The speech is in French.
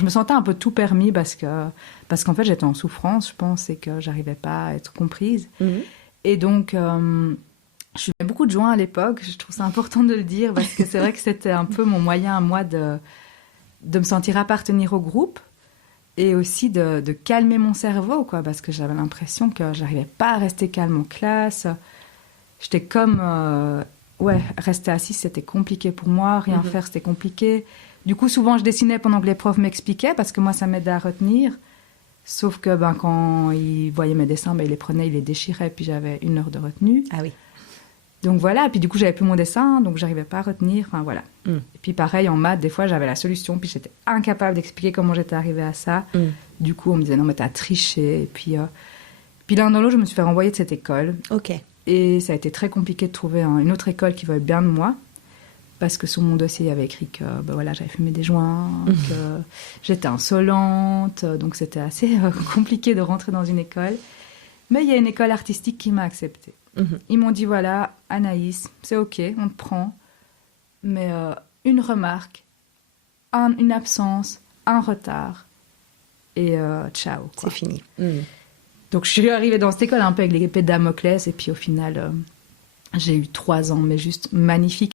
Je me sentais un peu tout permis parce qu'en fait, j'étais en souffrance, je pense, et que j'arrivais pas à être comprise. Et donc, je fumais beaucoup de joints à l'époque. Je trouve ça important de le dire parce que c'est vrai que c'était un peu mon moyen à moi de me sentir appartenir au groupe et aussi de calmer mon cerveau, quoi, parce que j'avais l'impression que j'arrivais pas à rester calme en classe. J'étais comme... rester assise, c'était compliqué pour moi. Rien faire, c'était compliqué. Du coup, souvent, je dessinais pendant que les profs m'expliquaient parce que moi, ça m'aidait à retenir. Sauf que quand ils voyaient mes dessins, ils les prenaient, ils les déchiraient, puis j'avais 1 heure de retenue. Ah oui. Donc voilà, et puis du coup, j'avais plus mon dessin, donc j'arrivais pas à retenir. Enfin voilà. Et puis pareil, en maths, des fois, j'avais la solution, puis j'étais incapable d'expliquer comment j'étais arrivée à ça. Du coup, on me disait non, mais t'as triché. Et puis l'un dans l'autre, je me suis fait renvoyer de cette école. Ok. Et ça a été très compliqué de trouver une autre école qui veuille bien de moi. Parce que sur mon dossier, il y avait écrit que j'avais fumé des joints, que j'étais insolente. Donc c'était assez compliqué de rentrer dans une école. Mais il y a une école artistique qui m'a acceptée. Ils m'ont dit, voilà, Anaïs, c'est OK, on te prend. Mais une remarque, une absence, un retard. Et ciao. Quoi. C'est fini. Donc je suis arrivée dans cette école un peu avec l'épée de Damoclès. Et puis au final, j'ai eu 3 ans, mais juste magnifiques.